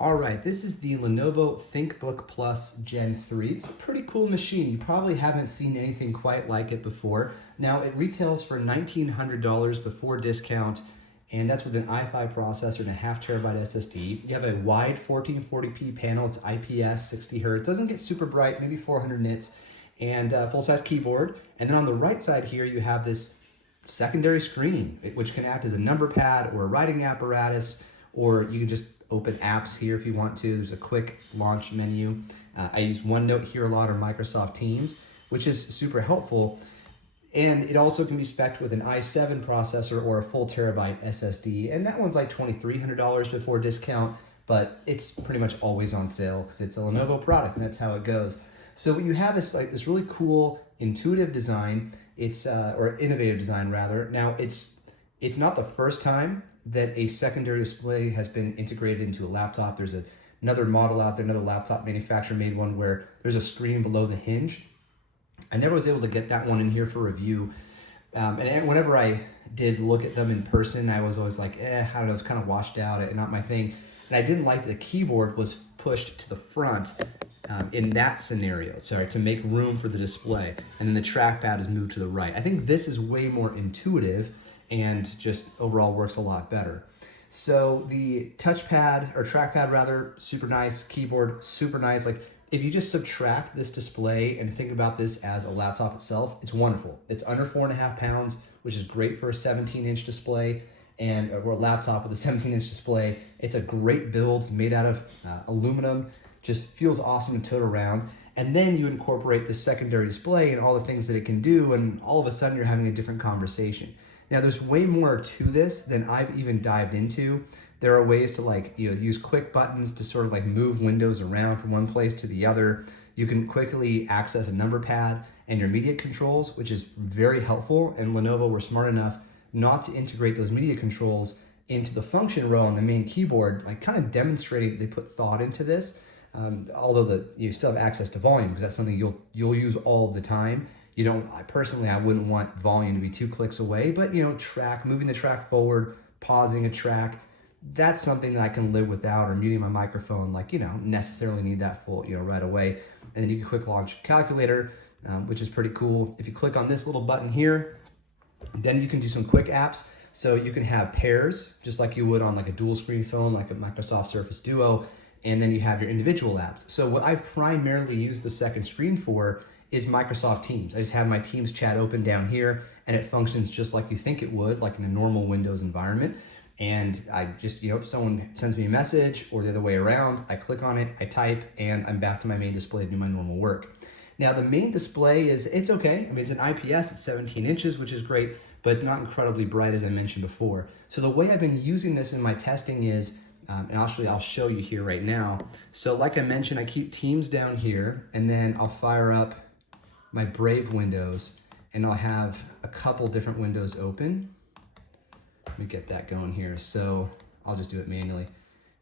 All right, this is the Lenovo ThinkBook Plus Gen 3. It's a pretty cool machine. You probably haven't seen anything quite like it before. Now, it retails for $1,900 before discount, and that's with an i5 processor and a 1/2 terabyte SSD. You have a wide 1440p panel. It's IPS, 60 Hz. Doesn't get super bright, maybe 400 nits, and full-size keyboard. And then on the right side here, you have this secondary screen, which can act as a number pad or a writing apparatus, or you can just open apps here if you want to. There's a quick launch menu. I use OneNote here a lot, or Microsoft Teams, which is super helpful. And it also can be spec'd with an i7 processor or a full terabyte SSD. And that one's like $2,300 before discount, but it's pretty much always on sale because it's a Lenovo product and that's how it goes. So what you have is like this really cool, intuitive design. It's or innovative design rather. Now it's not the first time that a secondary display has been integrated into a laptop. There's another model out there, another laptop manufacturer made one where there's a screen below the hinge. I never was able to get that one in here for review. And whenever I did look at them in person, I was always like, I don't know, it's kind of washed out, not my thing. And I didn't like that the keyboard was pushed to the front in that scenario, to make room for the display. And then the trackpad is moved to the right. I think this is way more intuitive and just overall works a lot better. So the touchpad, or trackpad rather, super nice. Keyboard, super nice. Like if you just subtract this display and think about this as a laptop itself, it's wonderful. It's under 4.5 pounds, which is great for a 17-inch display, and or a laptop with a 17-inch display. It's a great build. It's made out of aluminum. Just feels awesome to tote around. And then you incorporate the secondary display and all the things that it can do, and all of a sudden you're having a different conversation. Now there's way more to this than I've even dived into. There are ways to use quick buttons to sort of move windows around from one place to the other. You can quickly access a number pad and your media controls, which is very helpful. And Lenovo were smart enough not to integrate those media controls into the function row on the main keyboard, kind of demonstrating they put thought into this. Although you still have access to volume, because that's something you'll use all the time. You don't, I wouldn't want volume to be 2 clicks away, but moving the track forward, pausing a track, that's something that I can live without, or muting my microphone, necessarily need that full, right away. And then you can quick launch calculator, which is pretty cool. If you click on this little button here, then you can do some quick apps. So you can have pairs, just like you would on a dual screen phone, like a Microsoft Surface Duo, and then you have your individual apps. So what I've primarily used the second screen for is Microsoft Teams. I just have my Teams chat open down here, and it functions just like you think it would, like in a normal Windows environment. And I just, someone sends me a message or the other way around, I click on it, I type, and I'm back to my main display to do my normal work. Now the main display it's okay. I mean, it's an IPS, it's 17 inches, which is great, but it's not incredibly bright as I mentioned before. So the way I've been using this in my testing is, and I'll show you here right now. So like I mentioned, I keep Teams down here, and then I'll fire up my Brave windows, and I'll have a couple different windows open. Let me get that going here. So I'll just do it manually.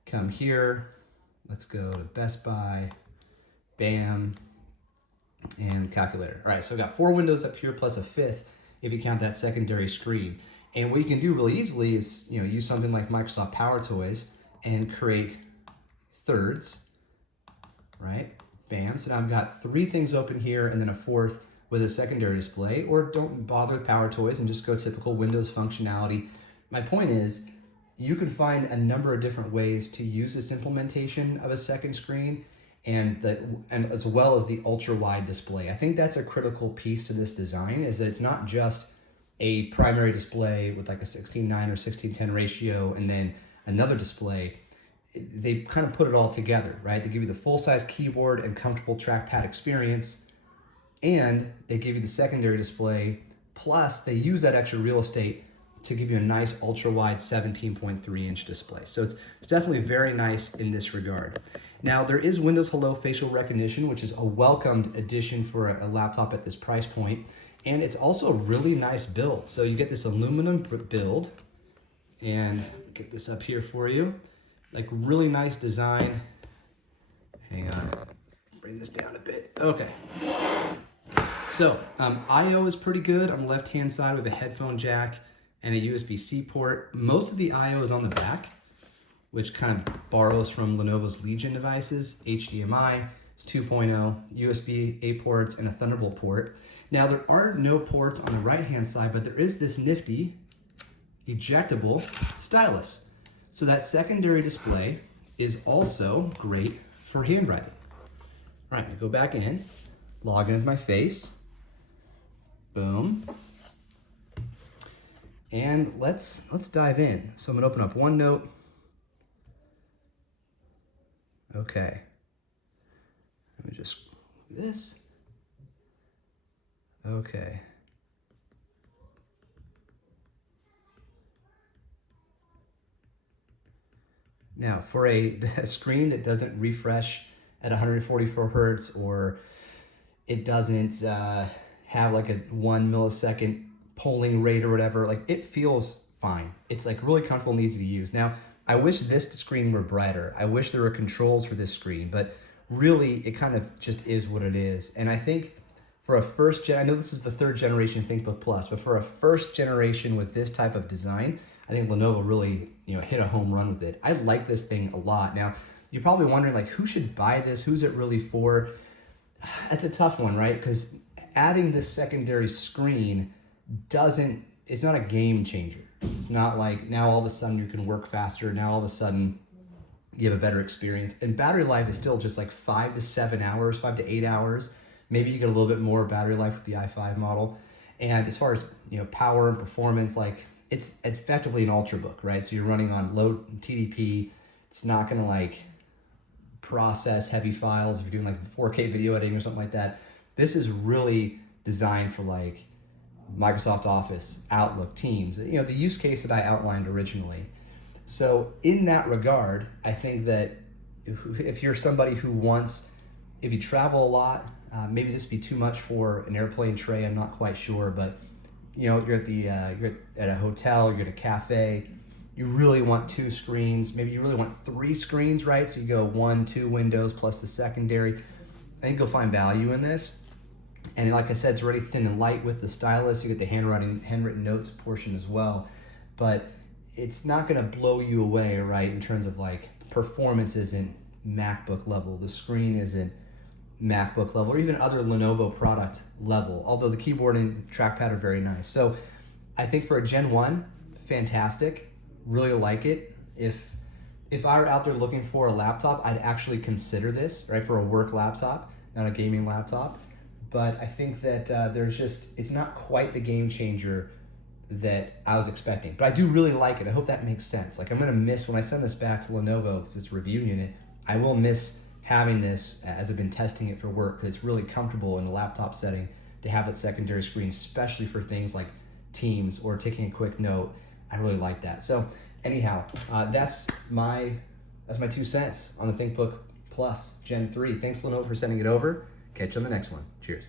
Come here, let's go to Best Buy, bam, and calculator. All right, so I've got 4 windows up here plus a 5th if you count that secondary screen. And what you can do really easily is use something like Microsoft Power Toys and create thirds, right? Bam, so now I've got 3 things open here and then a 4th with a secondary display, or don't bother with Power Toys and just go typical Windows functionality. My point is, you can find a number of different ways to use this implementation of a second screen and as well as the ultra wide display. I think that's a critical piece to this design, is that it's not just a primary display with like a 16:9 or 16:10 ratio and then another display. They kind of put it all together, right? They give you the full-size keyboard and comfortable trackpad experience, and they give you the secondary display, plus they use that extra real estate to give you a nice ultra-wide 17.3-inch display. So it's definitely very nice in this regard. Now, there is Windows Hello facial recognition, which is a welcomed addition for a laptop at this price point, and it's also a really nice build. So you get this aluminum build, and get this up here for you. Really nice design. Hang on, bring this down a bit. Okay. So I/O is pretty good on the left-hand side with a headphone jack and a USB-C port. Most of the I/O is on the back. which kind of borrows from Lenovo's Legion devices. HDMI, it's 2.0, USB-A ports, and a Thunderbolt port. Now, there are no ports on the right-hand side, but there is this nifty ejectable stylus. So that secondary display is also great for handwriting. All right, I go back in, log in with my face, boom. And let's dive in. So I'm gonna open up OneNote. Okay. Let me just do this. Okay. Now, for a screen that doesn't refresh at 144 hertz, or it doesn't have like a 1 millisecond polling rate or whatever, like it feels fine. It's like really comfortable and easy to use. Now, I wish this screen were brighter. I wish there were controls for this screen, but really it kind of just is what it is. And I think for a first gen, I know this is the 3rd generation ThinkBook Plus, but for a first generation with this type of design, I think Lenovo really, hit a home run with it. I like this thing a lot. Now, you're probably wondering like, who should buy this? Who's it really for? That's a tough one, right? Because adding this secondary screen it's not a game changer. It's not like now all of a sudden you can work faster. Now all of a sudden you have a better experience. And battery life is still just like 5 to 7 hours, 5 to 8 hours. Maybe you get a little bit more battery life with the i5 model. And as far as power and performance, like it's effectively an ultrabook, right? So you're running on low TDP. It's not gonna like process heavy files if you're doing like 4K video editing or something like that. This is really designed for like Microsoft Office, Outlook, Teams, the use case that I outlined originally. So in that regard, I think that if you're somebody if you travel a lot, maybe this would be too much for an airplane tray, I'm not quite sure, but you're at a hotel, you're at a cafe, you really want 2 screens, maybe you really want 3 screens, right? So you go 1, 2 windows plus the secondary. I think you'll find value in this. And like I said, it's already thin and light with the stylus. You get the handwritten notes portion as well. But it's not going to blow you away, right? In terms of like performance isn't MacBook level. The screen isn't MacBook level, or even other Lenovo product level. Although the keyboard and trackpad are very nice. So I think for a Gen 1, fantastic. Really like it. If I were out there looking for a laptop, I'd actually consider this, right? For a work laptop, not a gaming laptop. But I think that it's not quite the game changer that I was expecting. But I do really like it. I hope that makes sense. Like I'm gonna miss, when I send this back to Lenovo, because it's a review unit, I will miss having this as I've been testing it for work, because it's really comfortable in a laptop setting to have that secondary screen, especially for things like Teams or taking a quick note. I really like that. So anyhow, that's my 2 cents on the ThinkBook Plus Gen 3. Thanks Lenovo for sending it over. Catch you on the next one. Cheers.